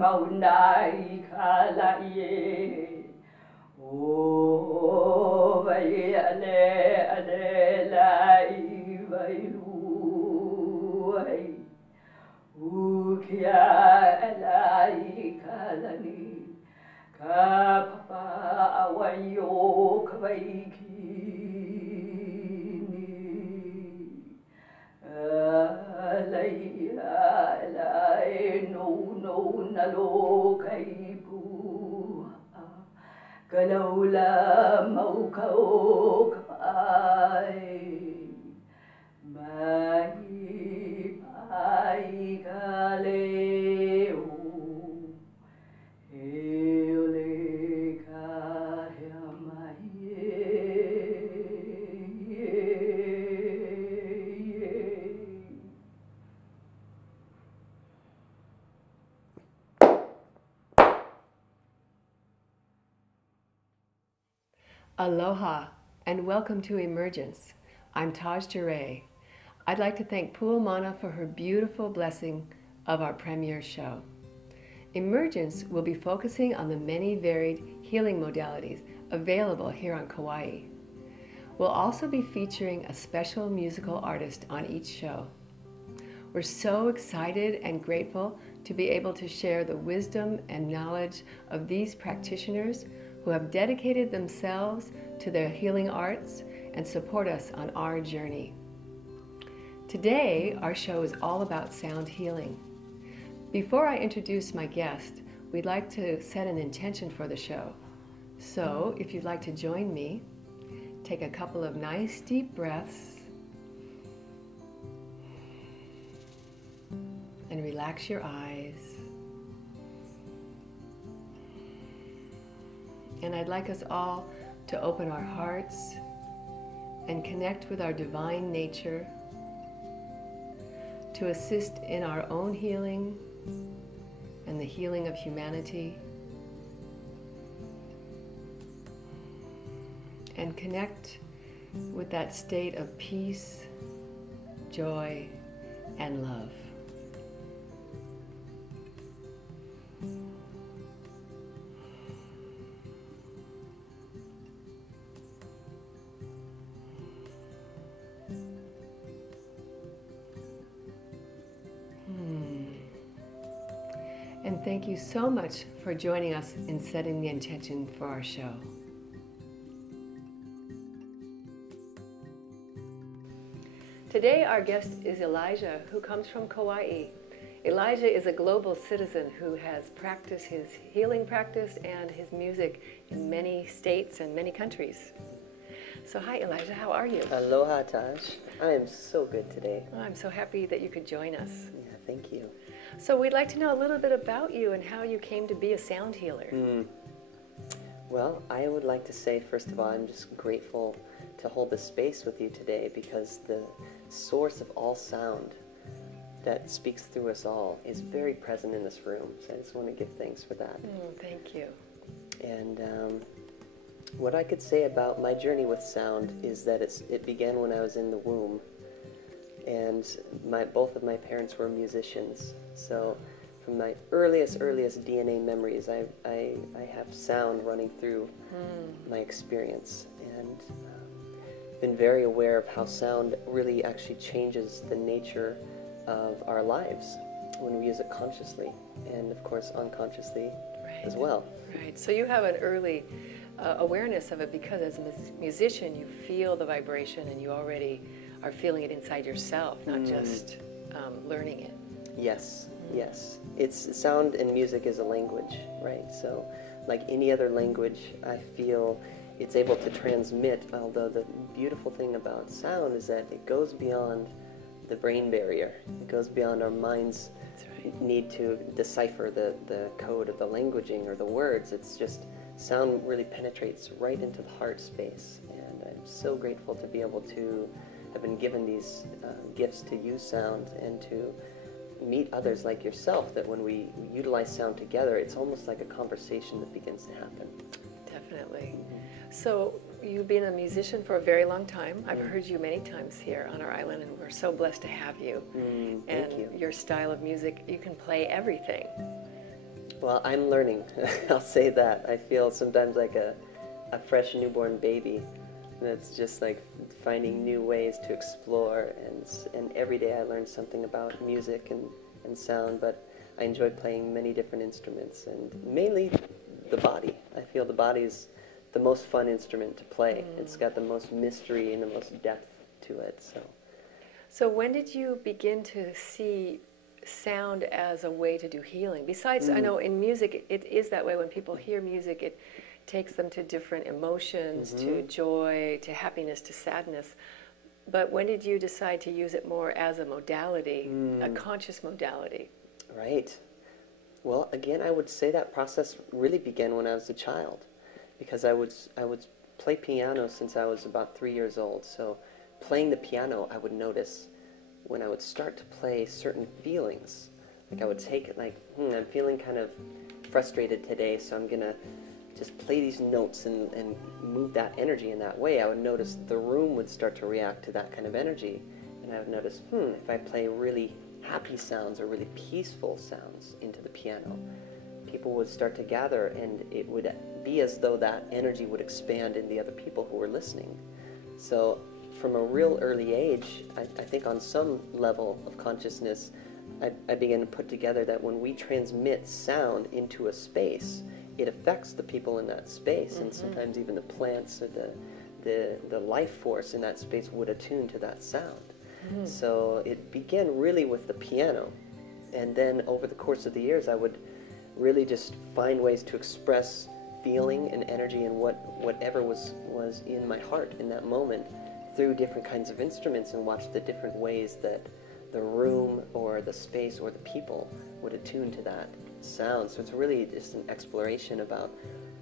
maunai kalaie o vai ale lai vai luai ukia lai kalani ka papa awayo kawaiki no nalo kaipu kalaula mau kau kapai mai pai kaleo eole kahea mai Aloha and welcome to Emergence. I'm Taj Jiray. I'd like to thank Puamana for her beautiful blessing of our premiere show. Emergence will be focusing on the many varied healing modalities available here on Kauai. We'll also be featuring a special musical artist on each show. We're so excited and grateful to be able to share the wisdom and knowledge of these practitioners who have dedicated themselves to their healing arts and support us on our journey. Today, our show is all about sound healing. Before I introduce my guest, we'd like to set an intention for the show. So, if you'd like to join me, take a couple of nice deep breaths and relax your eyes. And I'd like us all to open our hearts and connect with our divine nature to assist in our own healing and the healing of humanity, and connect with that state of peace, joy, and love. And thank you so much for joining us in setting the intention for our show. Today our guest is Elijah, who comes from Kauai. Elijah is a global citizen who has practiced his healing practice and his music in many states and many countries. So hi Elijah, how are you? Aloha Taj. I am so good today. Oh, I'm so happy that you could join us. Yeah, thank you. So we'd like to know a little bit about you and how you came to be a sound healer. Well, I would like to say, first of all, I'm just grateful to hold this space with you today, because the source of all sound that speaks through us all is very present in this room. So I just want to give thanks for that. Thank you. And what I could say about my journey with sound is that it began when I was in the womb. And both of my parents were musicians. So from my earliest DNA memories, I have sound running through my experience, and been very aware of how sound really actually changes the nature of our lives when we use it consciously, and of course unconsciously as well. Right. So you have an early awareness of it, because as a musician you feel the vibration and you already are feeling it inside yourself, not just learning it. Yes, yes. It's sound and music is a language, right? So like any other language, I feel it's able to transmit, although the beautiful thing about sound is that it goes beyond the brain barrier. It goes beyond our mind's need to decipher the code of the languaging or the words. It's just, sound really penetrates right into the heart space. And I'm so grateful to be able to have been given these gifts to use sound and to meet others like yourself, that when we utilize sound together, it's almost like a conversation that begins to happen. Definitely. So you've been a musician for a very long time. I've heard you many times here on our island, and we're so blessed to have you. Thank you. Your style of music, you can play everything. Well, I'm learning. I'll say that. I feel sometimes like a fresh newborn baby. And it's just like finding new ways to explore. And every day I learn something about music and sound. But I enjoy playing many different instruments, and mainly the body. I feel the body is the most fun instrument to play. It's got the most mystery and the most depth to it. So when did you begin to see sound as a way to do healing? Besides, I know in music it is that way. When people hear music, it takes them to different emotions, to joy, to happiness, to sadness. But when did you decide to use it more as a modality, a conscious modality? Right. Well, again, I would say that process really began when I was a child, because I would play piano since I was about 3 years old. So playing the piano, I would notice when I would start to play certain feelings. Like I would take it like, I'm feeling kind of frustrated today, so I'm going to just play these notes and move that energy in that way. I would notice the room would start to react to that kind of energy. And I would notice, if I play really happy sounds or really peaceful sounds into the piano, people would start to gather, and it would be as though that energy would expand in the other people who were listening. So from a real early age, I think on some level of consciousness, I began to put together that when we transmit sound into a space, it affects the people in that space, and sometimes even the plants or the life force in that space would attune to that sound. So it began really with the piano, and then over the course of the years I would really just find ways to express feeling and energy and whatever was in my heart in that moment through different kinds of instruments, and watch the different ways that the room or the space or the people would attune to that sound. So it's really just an exploration about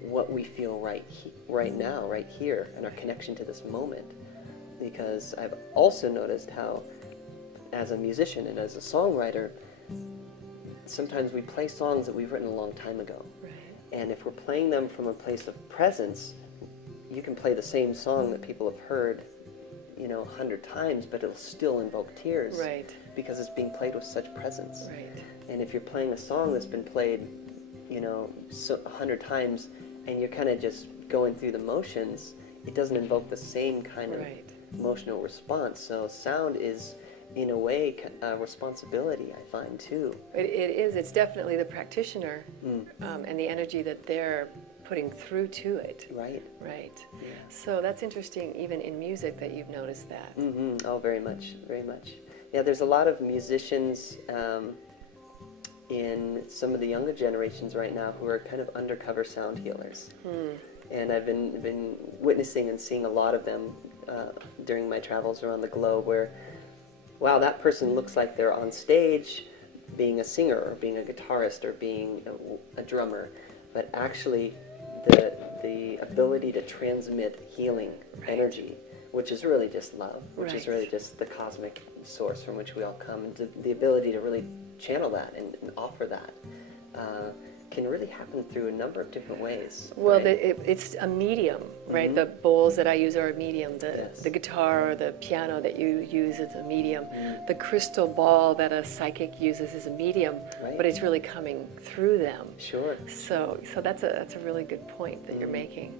what we feel right now, right here, and our connection to this moment. Because I've also noticed how, as a musician and as a songwriter, sometimes we play songs that we've written a long time ago. Right. And if we're playing them from a place of presence, you can play the same song that people have heard 100 times, but it'll still invoke tears. Right. Because it's being played with such presence. Right. And if you're playing a song that's been played, 100 times, and you're kind of just going through the motions, it doesn't invoke the same kind of emotional response. So sound is, in a way, a responsibility, I find, too. It is. It's definitely the practitioner and the energy that they're putting through to it. Right. Right. Yeah. So that's interesting, even in music, that you've noticed that. Oh, very much, very much. Yeah, there's a lot of musicians in some of the younger generations right now who are kind of undercover sound healers. And I've been witnessing and seeing a lot of them during my travels around the globe, where, wow, that person looks like they're on stage being a singer or being a guitarist or being a drummer, but actually the ability to transmit healing energy, which is really just love, which is really just the cosmic source from which we all come, and the ability to really channel that and offer that can really happen through a number of different ways. Well, it's a medium, right? The bowls that I use are a medium. The guitar or the piano that you use is a medium. The crystal ball that a psychic uses is a medium, but it's really coming through them. Sure. So that's a really good point that you're making.